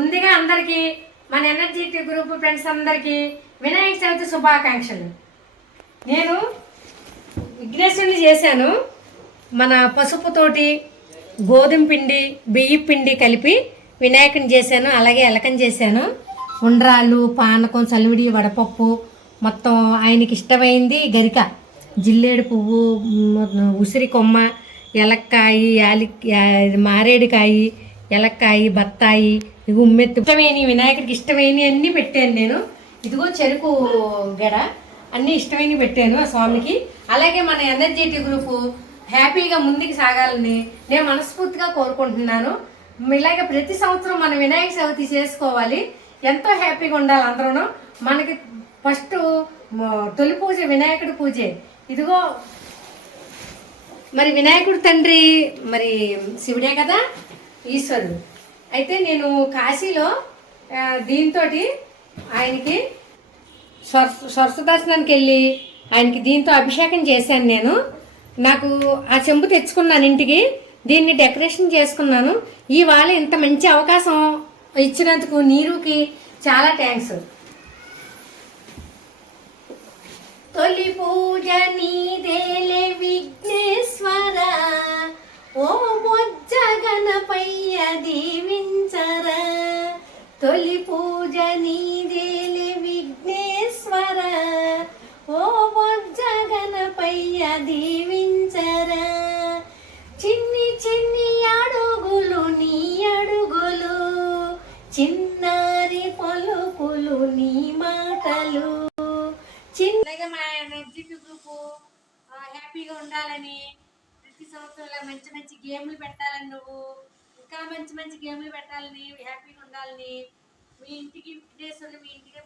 ముందుగా అందరికీ మన ఎనర్జీ గ్రూప్ ఫ్రెండ్స్ అందరికీ వినాయక చవితి శుభాకాంక్షలు. నేను విఘ్నేశ్వరుని చేశాను. మన పసుపుతోటి గోధుమ పిండి బియ్యం పిండి కలిపి వినాయకుని చేశాను. అలాగే ఎలకని చేశాను. ఉండ్రాలు, పానకం, చలివిడి, వడపప్పు, మొత్తం ఆయనకి ఇష్టమైంది గరిక, జిల్లేడు పువ్వు, ఉసిరి కొమ్మ, ఎలక్కాయి, మారేడుకాయ, ఎలక్కాయి, బత్తాయి, ఉమ్మెత్తు, ఇష్టమైన వినాయకుడికి ఇష్టమైనవి అన్నీ పెట్టాను నేను. ఇదిగో చెరుకు గడ, అన్నీ ఇష్టమైనవి పెట్టాను ఆ స్వామికి. అలాగే మన ఎనర్జీటీ గ్రూపు హ్యాపీగా ముందుకు సాగాలని నేను మనస్ఫూర్తిగా కోరుకుంటున్నాను. ఇలాగే ప్రతి సంవత్సరం మన వినాయక చవితి చేసుకోవాలి, ఎంతో హ్యాపీగా ఉండాలి అందరూ. మనకి ఫస్ట్ తొలి పూజ వినాయకుడి పూజే. ఇదిగో మరి వినాయకుడు తండ్రి మరి శివుడే కదా, ఈశ్వరుడు. అయితే నేను కాశీలో దీంతో ఆయనకి స్వర్శ దర్శనానికి వెళ్ళి ఆయనకి దీంతో అభిషేకం చేశాను నేను. నాకు ఆ చెంబు తెచ్చుకున్నాను ఇంటికి, దీన్ని డెకరేషన్ చేసుకున్నాను. ఇవాళ ఇంత మంచి అవకాశం ఇచ్చినందుకు నీరుకి చాలా థ్యాంక్స్. తొలి పూజ నీదేలే విఘ్నేశ్వర, ఓ బొజ్జ గణపయ్య దీవించరా. తొలి పూజ నీదేలే విఘ్నేశ్వర, ఓ బొజ్జ గణపయ్య దీవించరా. చిన్ని చిన్ని అడుగులు నీ అడుగులు, చిన్నారి పలుకులు నీ మాటలు. చిన్నగా మా ఎనర్జీ గ్రూపు హ్యాపీగా ఉండాలని, ప్రతి సంవత్సరం మంచి మంచి గేమ్లు పెట్టాలని, నువ్వు ఇంకా మంచి మంచి గేమ్లు పెట్టాలని, హ్యాపీగా ఉండాలని, మీ ఇంటికి విఘ్నేశ్వరుని మీ ఇంటికి